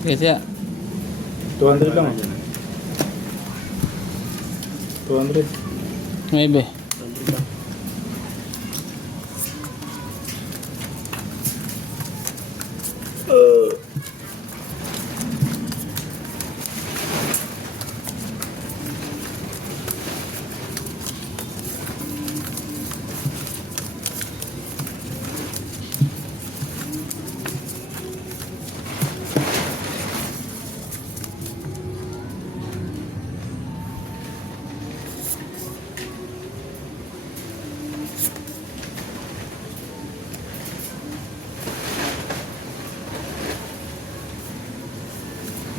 Kasi ya. 200 lang. 200. Maybe.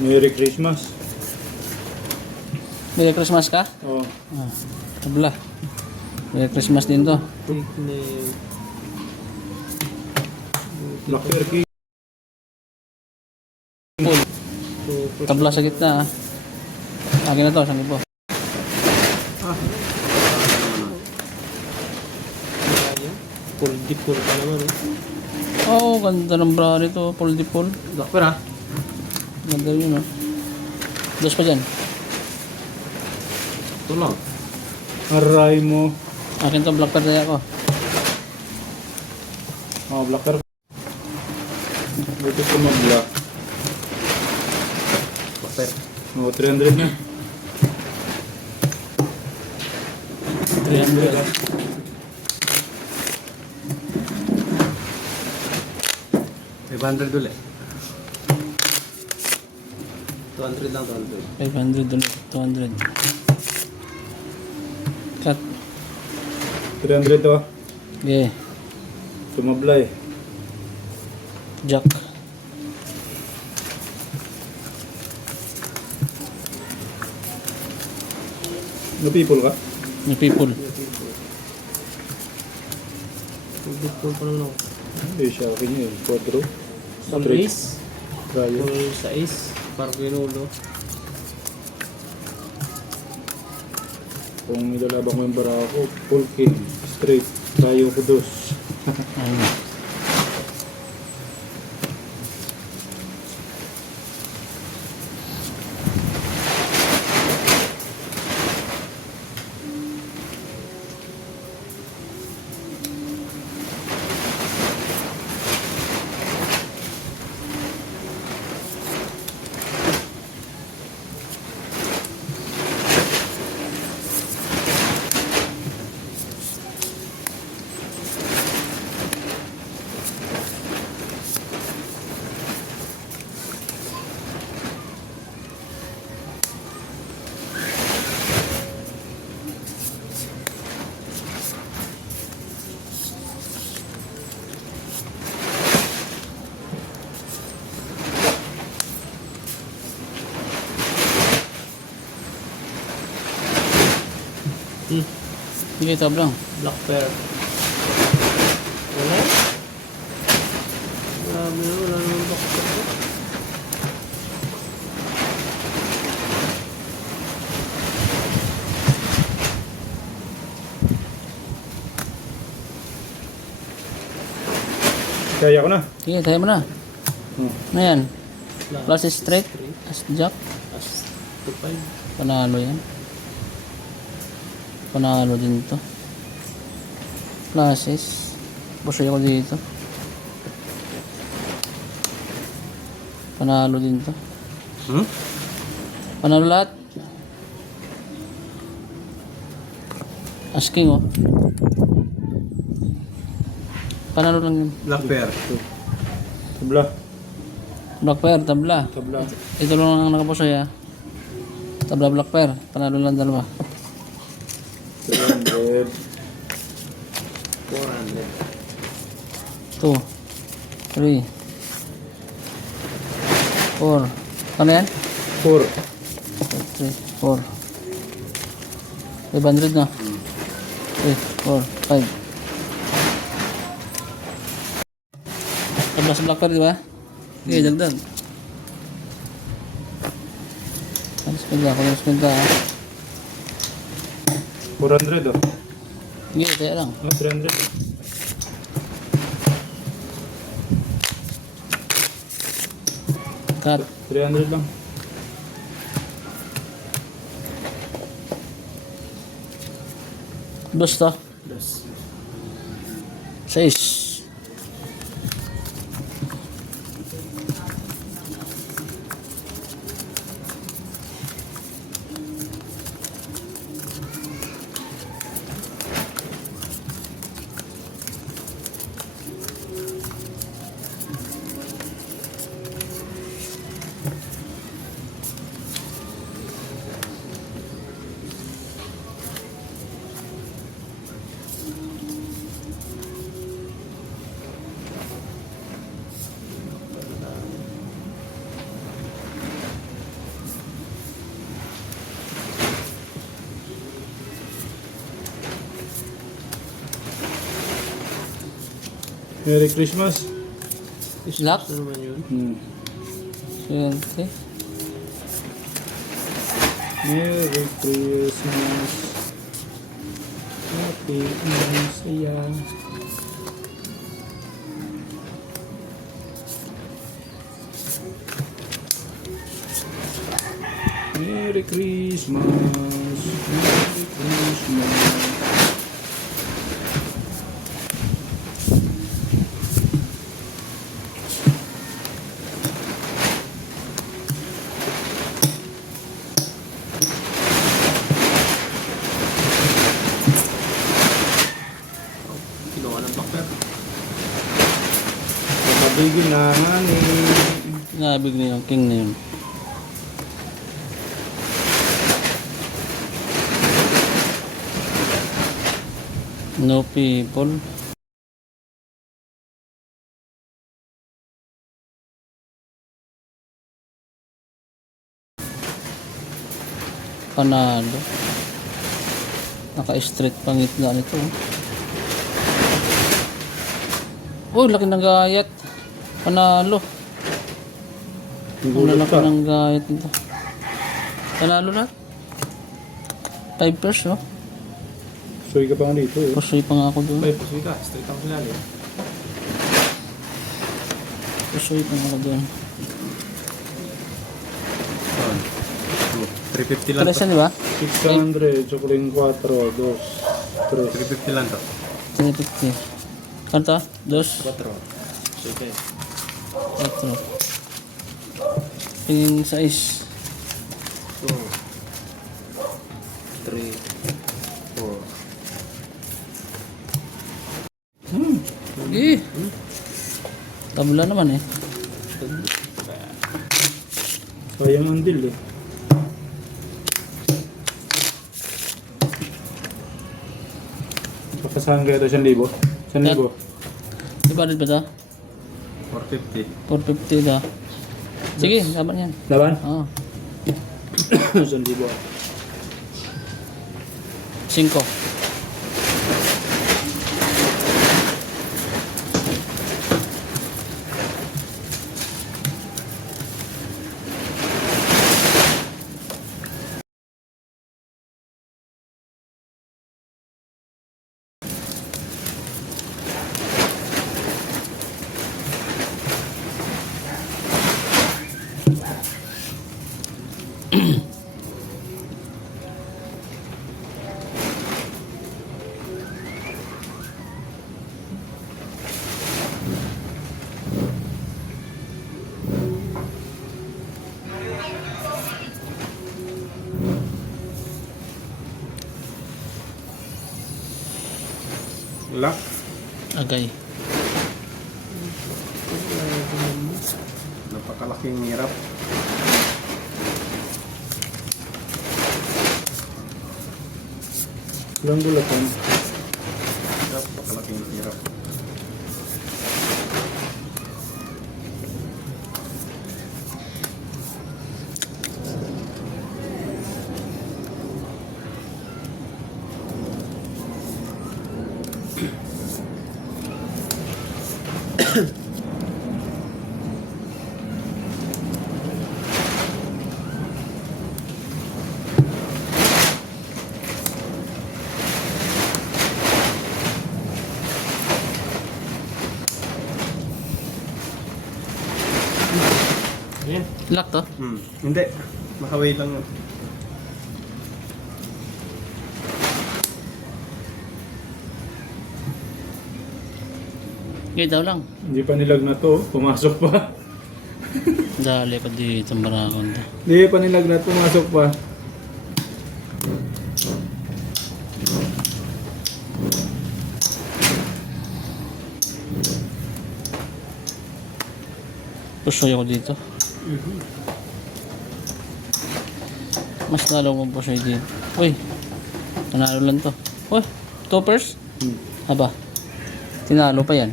Merry Christmas. Merry Christmas ka? Oh. Ah, tabla. Merry Christmas din to. Black turkey. Full. Tabla sa gitna ah. Akin na to, 1,000. Full deep full pa naman. Oh, ganda ng bra nito. Full di full. Dakper ah. Ganda yun oh. Dos pa dyan. Ito lang. Aray mo. Akin to, black pantay ako. Oh, black turkey. Buti ko mag-black. Dakper. Oh, 300 na. 300. $500 ulit. 200 lang, 200. 500 ulit. 200. Cut. 300 to. Okay. Tumablay. Jack. No people ka? May people. Full deep full pa naman ako. Hindi siya akin yun. 4. Full ace. Trial. Full sa ace. Para pinulo. Kung nilalabang ko yung barako, full king, straight, tayo ko dos. Ayun. Sige, tablang. Black pair. Wala? Marami na, wala naman black pair. Kaya ko na. Sige, tayo mo na. Ano yan? Plus straight. As jack. As 2-5. Panalo yan. Panalo din to. Pluses. Pusoy ako dito. Panalo din to. Panalo lahat. Asking oh. Panalo lang yun. Black pair. Tabla. Black pair, tabla. Tabla. Ito lang ang nakapusoy ah. Tabla black pair. Panalo lang dalawa. 300. 400. 2 3 4. Ano yan? 4. 3 4. 500 na. 3 4 5. Tabla sa black pair, di ba? Sige, dagdag. Alas pinta, alas pinta ha. 400 oh. Sige, kaya lang. No, 300. Cut. 300 lang. Basta. Das. 6. Merry Christmas. Lock. Ano naman yun? Siyempre. Merry Christmas. Happy New Year. Merry Christmas. Merry Christmas. Kinuha ng bakter. Kapabigin na nga ni. Nabig na yung king na yun. No people. Panalo. Naka-straight pangitla nito. Oh, laki ng gayat. Panalo. Ang Gulat laki ka. ng gayat nito. Panalo na. 5 pairs, no? Soy ka pa nga dito eh. Pasoy pa nga ako doon. Ay, pusoy ka. Straight ako sila eh. Pasoy pa nga ako doon. 350 lang to. Paresan, di ba? 600, chocolate 4, 2, 3. 350 lang to. 350. Kanta? 2, 4. Sige. 4. Pingin 6. 2. 3. 4. Sige. Tabla naman eh. Sayang ang deal eh. Pakasahan kaya ito 1,000? 1,000? Di ba ba ito? 450. 450 ito. Sige, laban yan. Laban? Oo. 1,000. 5. Lock. Agay. Napakalaking hirap. Ilang gulatan? Napakalaking hirap. Ayan. Lock to? Hindi. Makaway lang yun. Okay daw lang. Hindi pa nilag na to. Pumasok pa. Dali pa dito marakon to. Hindi pa nilag na. Pumasok pa. Pusoy ako dito. Mas lalo kong pusoy dito. Uy, nanalo lang to. Uy, toppers? Haba. Tinalo pa yan.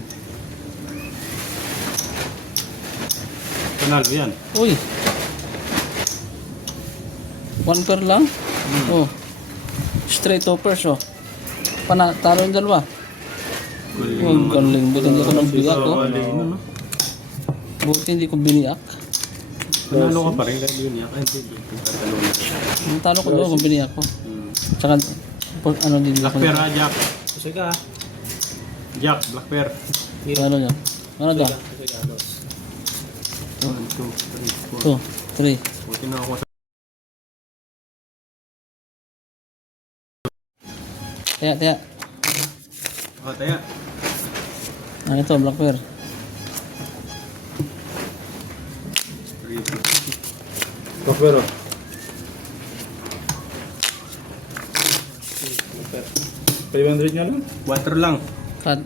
Panalo yan. Uy. One pair lang? Oh. Straight toppers oh. Talo yung dalawa. Oh, galing. Buti hindi ko nang biyak oh. Buti hindi ko biniyak. Panalo ka pa rin kahit yun yan. Ay, hindi. Panalo na. Ang talo ko doon kung biniyak ko. Tsaka, ano din Black ako. pair ha, Jack. Kasi ka. Jack, black pair. Ano niya? Ano daw? 1, 2, 3, 4. 2, 3. Buti na ako sa... Taya. Oh, taya. Ano ito? Black pair. 3, 2. Pero. 500 nga lang. 4 lang. Cut.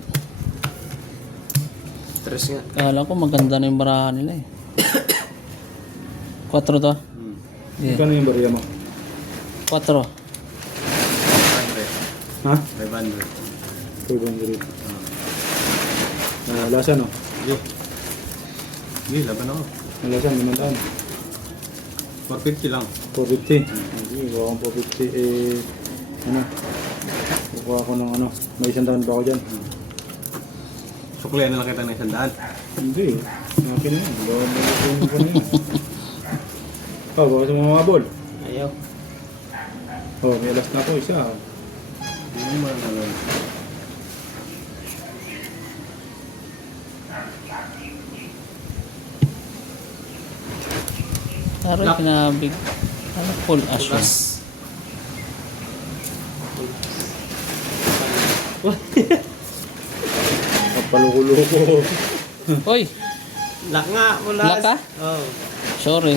3 nga. Kala ko maganda na yung barahan nila eh. 4 to? Yeah. Magkano yung bariya mo? 4. 500. Ha? 500. 500. Lasa no? Sige. Sige, laban ako. Lasa, 500. 450 lang. 450. Hindi, huwag akong 450. Ano? Kukuha ako ng ano. May 100 ba ako dyan? Suklihan na lang kita ng 100. Hindi. Akin na yan. Bawa mo yung ko na yan. Bawa sa mga ball. Ayaw. May alas na ako isa. Hindi mo manalo. Taro yung pinabig. Ano? Full ashes. Kapaloko-loko. Uy! Lock nga, wala. Lock ka? Oo. Sorry.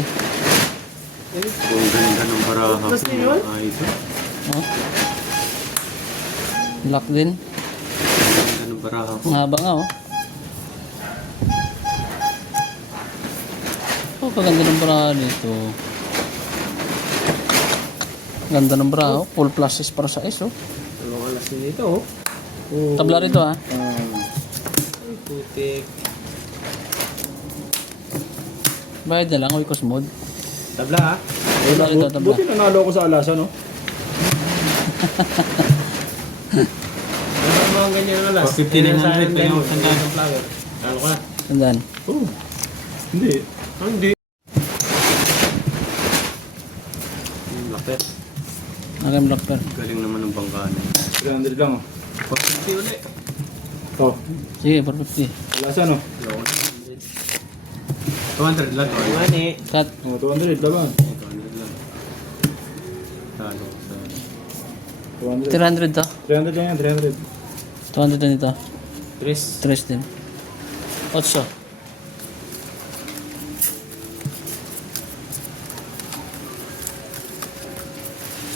Ang ganda ng baraha. Gusto yun? Ayos. Oh. Lock din. Ang ganda ng baraha. Ang haba nga oh. Oh, paganda ng bra dito. Ganda ng bra oh. Full plastic para sa ice oh. Dalawang alas din dito, oh. Tabla rito ah. Ay, putik. Bayad na lang. Oikos mode. Tabla, ha? Tabla rito, tabla. Buti nanalo ako sa alasa, no? Ano mga ganyan ang alas? 5900 pa yung sandaan ng flower. Talo ka. Tandaan. Oo. Hindi. Hindi. Yung lakit. Aking black pair. Galing naman ng banggaan. 300 lang, oh. 450 ulit. Oh, Sige, 450. alasa, no? 200 lang. 200 Cut. 200, laban. lang. Talo sa... 200. 300 to. 300 lang yan, 300. 200 na dito. Chris. 3 din. 8.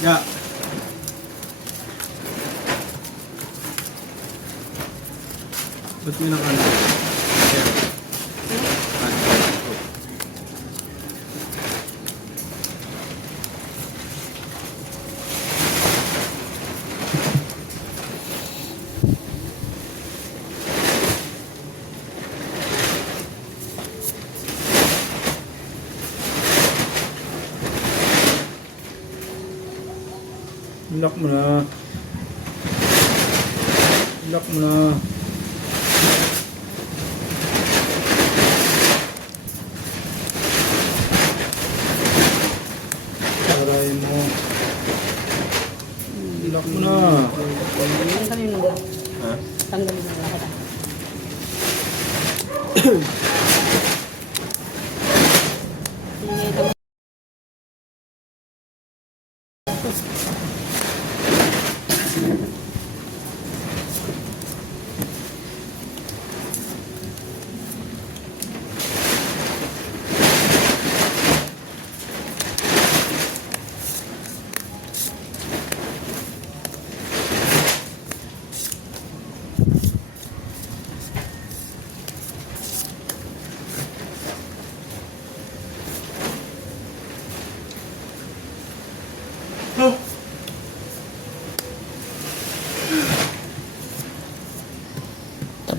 Ya. Ba't may nakano? Zero. Lock mo na. Lock mo na. Aray mo. Lock mo na. Tanggalin mo. Ha? Tanggalin mo lahat.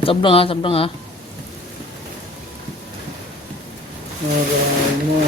Tab lang ha, tab lang ha. Aray mo.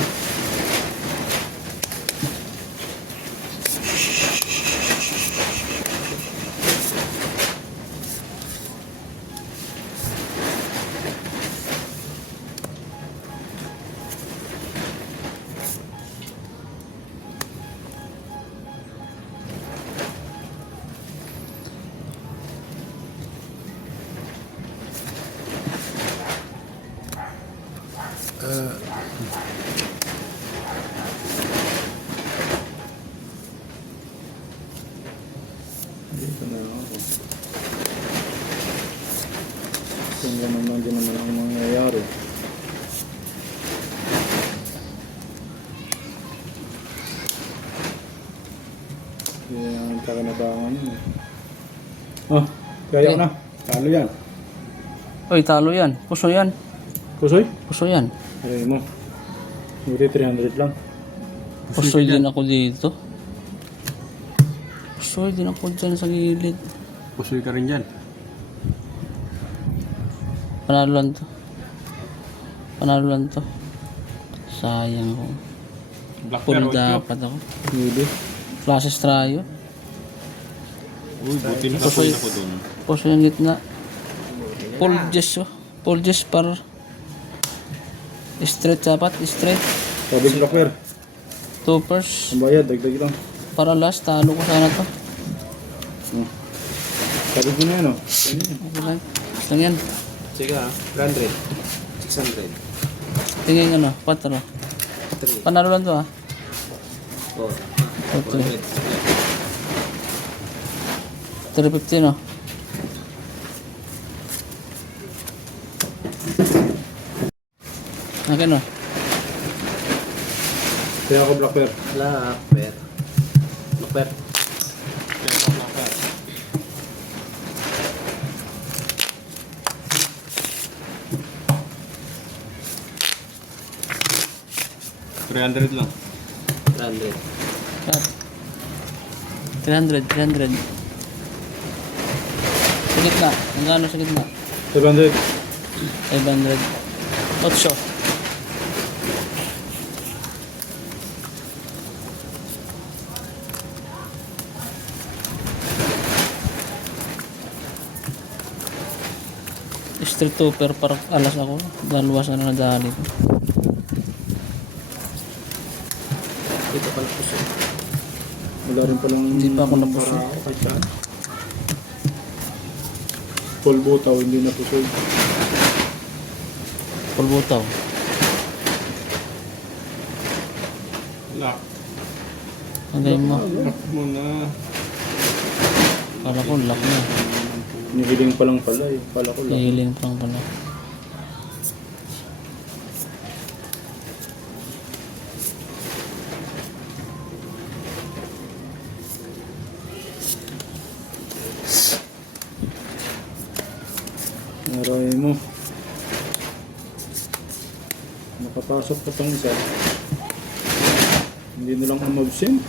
Dito na ako. Kung naman din naman ang mangyayari. Kaya ang kakanabangan yun. Oh, kaya ko na. Talo yan. Oy, talo yan. Puso yan. Pusoy? Puso yan. Aray mo. Buti 300 lang. Pusoy din ako dito. Pusoy din ako dyan sa gilid. Pusoy ka rin dyan. Panalo lang to. Panalo lang to. Sayang ko. Black Full Bear, dapat ako. Hindi. Classes tryo. Uy, buti nakapoint ako dun. Puso yung gitna. Full jess oh. Full jess par straight dapat. Straight. Sabi si Locker. Toppers. Ang bayad, dagdag lang. Para last. Talo ko sana to. Oh. Sabi ko na yan, oh. Okay lang. Lang yan. Sige ah, 100. 600. Tingin ano. 4. 3. Panalo lang to ha. 4. Okay. 350 no. Okay no. Kaya ako Black Bear. Black Bear. Black Bear. Black Bear. 300 lang. 300. Cut. 300. Sa gitna. Hanggang sa gitna. 700. 500. 8. Street topper para alas ako. Daluwas na nadali ko. Ito pala puso. Wala rin palang... Hindi pa ako napuso. para ako kahit saan. Full butaw, hindi na pusoy. Pulbutaw. Lock. Hanggang mo. Lock mo na. Kala ko lock na. Nihiling pa lang pala eh. Pala ko lang. Hihiling pang pala. Naray mo. Nakapasok pa pang isa. Hindi na lang umabsent.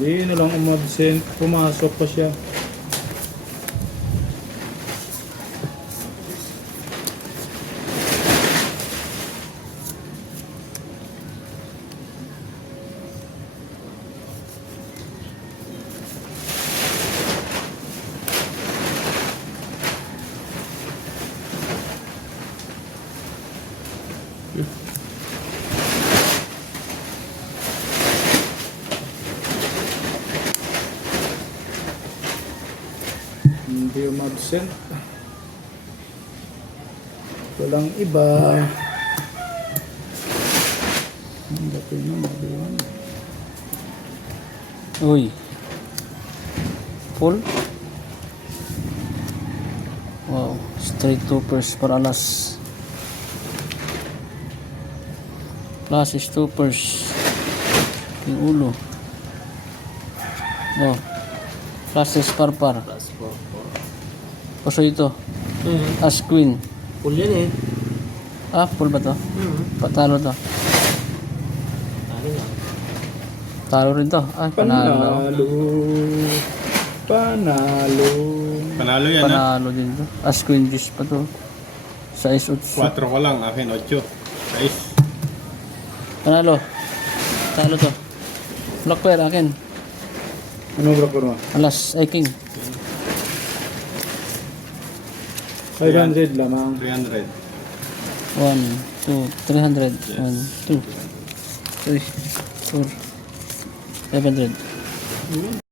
Hindi na lang umabsent. Pumasok pa siya. Hindi umabsent. Walang iba. Okay na, magawa na. Uy. Full. Wow. Straight toppers para alas. Plus stoppers. Yung ulo. Oh. Plus parpar. Plus 4. Puso ito. As queen. Full yan eh. Ah, full ba to? Patalo to. Ano lang. Talo rin to. Ay, panalo. Panalo. Panalo. Panalo yan ah. Panalo din to. As queen juice pa to. 6 4 ko lang, akin 8. Guys. Panalo. Talo to. Block pair akin. Ano broker mo? Alas, ay king. 500 lamang. 300. 1, 2, 300. Yes. 1, 2, 3, 4, 500.